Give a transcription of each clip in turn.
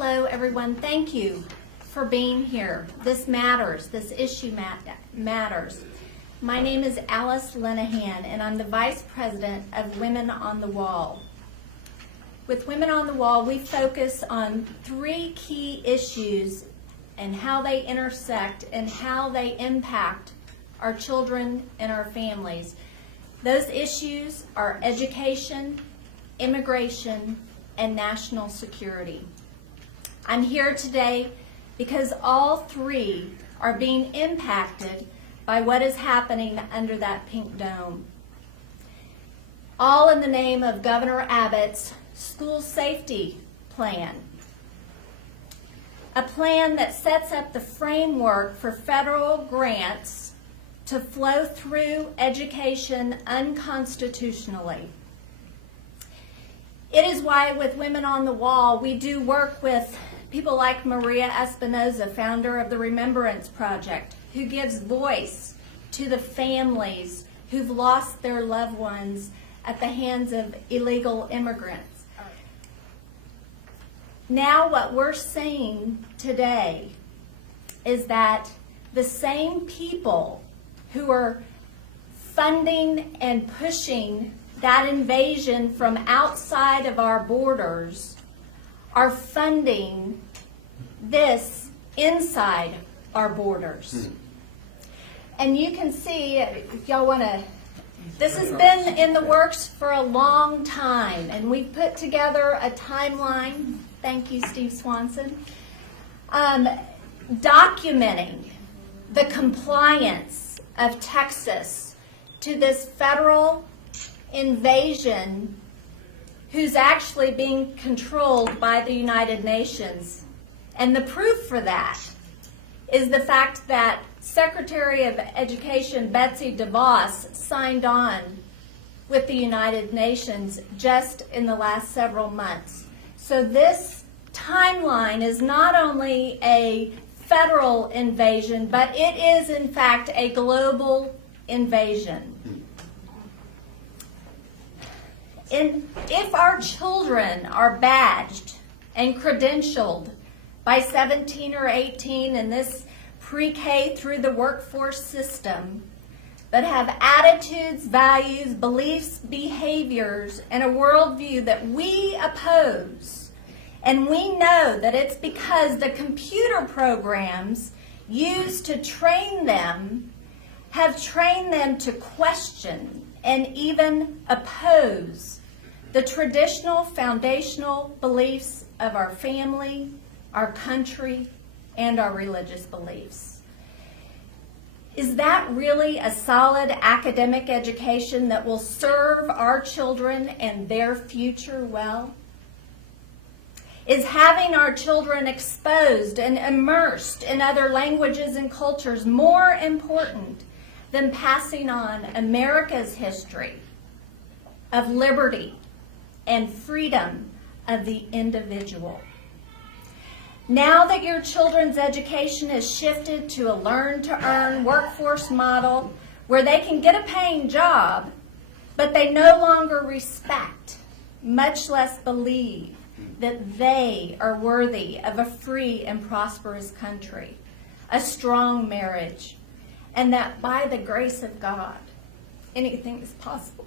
Hello, everyone. Thank you for being here. This matters. This issue matters. My name is Linahan, and I'm the Vice President of Women on the Wall. With Women on the Wall, we focus on three key issues and how they intersect and how they impact our children and our families. Those issues are education, immigration, and national security. I'm here today because all three are being impacted by what is happening under that pink dome. All in the name of Governor Abbott's school safety plan. A plan that sets up the framework for federal grants to flow through education unconstitutionally. It is why with Women on the Wall, we do work with people like Maria Espinoza, founder of the Remembrance Project, who gives voice to the families who've lost their loved ones at the hands of illegal immigrants. Now what we're saying today is that the same people who are funding and pushing that invasion from outside of our borders are funding this inside our borders. And you can see, if y'all want to, this has been in the works for a long time, and we've put together a timeline, thank you Steve Swanson, documenting the compliance of Texas to this federal invasion who's actually being controlled by the United Nations. And the proof for that is the fact that Secretary of Education Betsy DeVos signed on with the United Nations just in the last several months. So this timeline is not only a federal invasion, but it is in fact a global invasion. If our children are badged and credentialed by 17 or 18 in this pre-K through the workforce system, but have attitudes, values, beliefs, behaviors, and a worldview that we oppose, and we know that it's because the computer programs used to train them have trained them to question and even oppose the traditional foundational beliefs of our family, our country, and our religious beliefs. Is that really a solid academic education that will serve our children and their future well? Is having our children exposed and immersed in other languages and cultures more important than passing on America's history of liberty and freedom of the individual? Now that your children's education has shifted to a learn-to-earn workforce model where they can get a paying job, but they no longer respect, much less believe, that they are worthy of a free and prosperous country, a strong marriage, and that by the grace of God, anything is possible.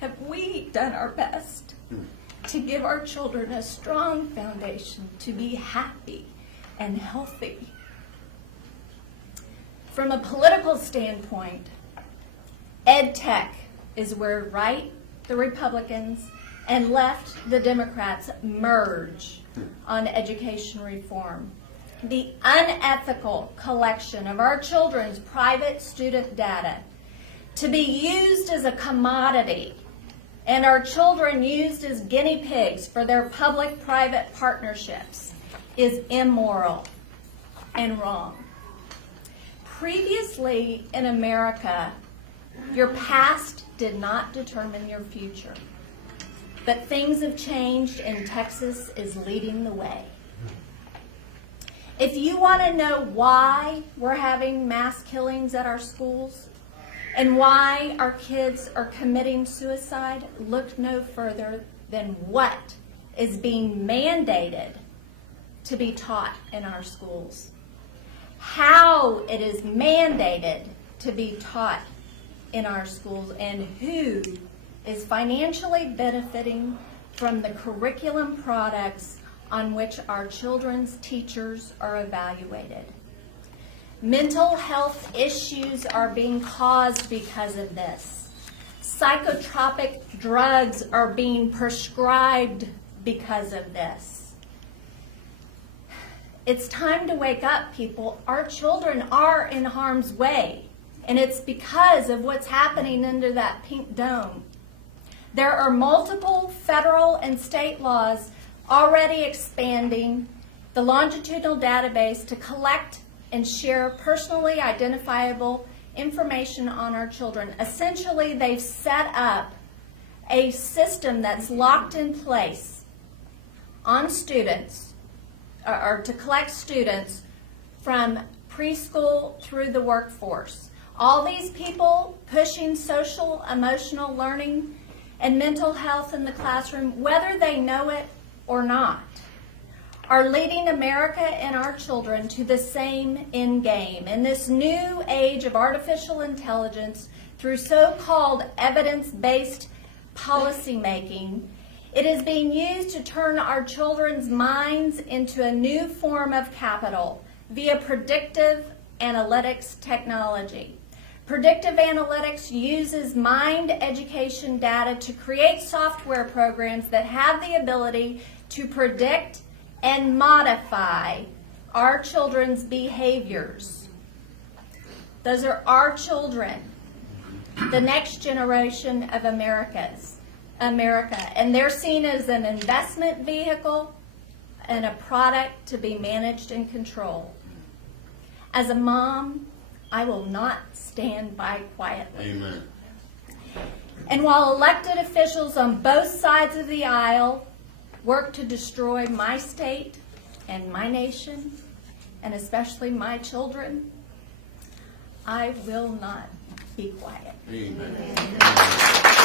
Have we done our best to give our children a strong foundation to be happy and healthy? From a political standpoint, EdTech is where right, the Republicans, and left, the Democrats, merge on education reform. The unethical collection of our children's private student data to be used as a commodity and our children used as guinea pigs for their public-private partnerships is immoral and wrong. Previously in America, your past did not determine your future. But things have changed and Texas is leading the way. If you want to know why we're having mass killings at our schools and why our kids are committing suicide, look no further than what is being mandated to be taught in our schools. How it is mandated to be taught in our schools, and who is financially benefiting from the curriculum products on which our children's teachers are evaluated. Mental health issues are being caused because of this. Psychotropic drugs are being prescribed because of this. It's time to wake up, people. Our children are in harm's way, and it's because of what's happening under that pink dome. There are multiple federal and state laws already expanding the longitudinal database to collect and share personally identifiable information on our children. Essentially, they've set up a system that's locked in place on students, or to collect students from preschool through the workforce. All these people pushing social, emotional learning and mental health in the classroom, whether they know it or not, are leading America and our children to the same end game. In this new age of artificial intelligence, through so-called evidence-based policymaking, it is being used to turn our children's minds into a new form of capital via predictive analytics technology. Predictive analytics uses mind education data to create software programs that have the ability to predict and modify our children's behaviors. Those are our children, the next generation of America, and they're seen as an investment vehicle and a product to be managed and controlled. As a mom, I will not stand by quietly. Amen. And while elected officials on both sides of the aisle work to destroy my state and my nation, and especially my children, I will not be quiet. Amen.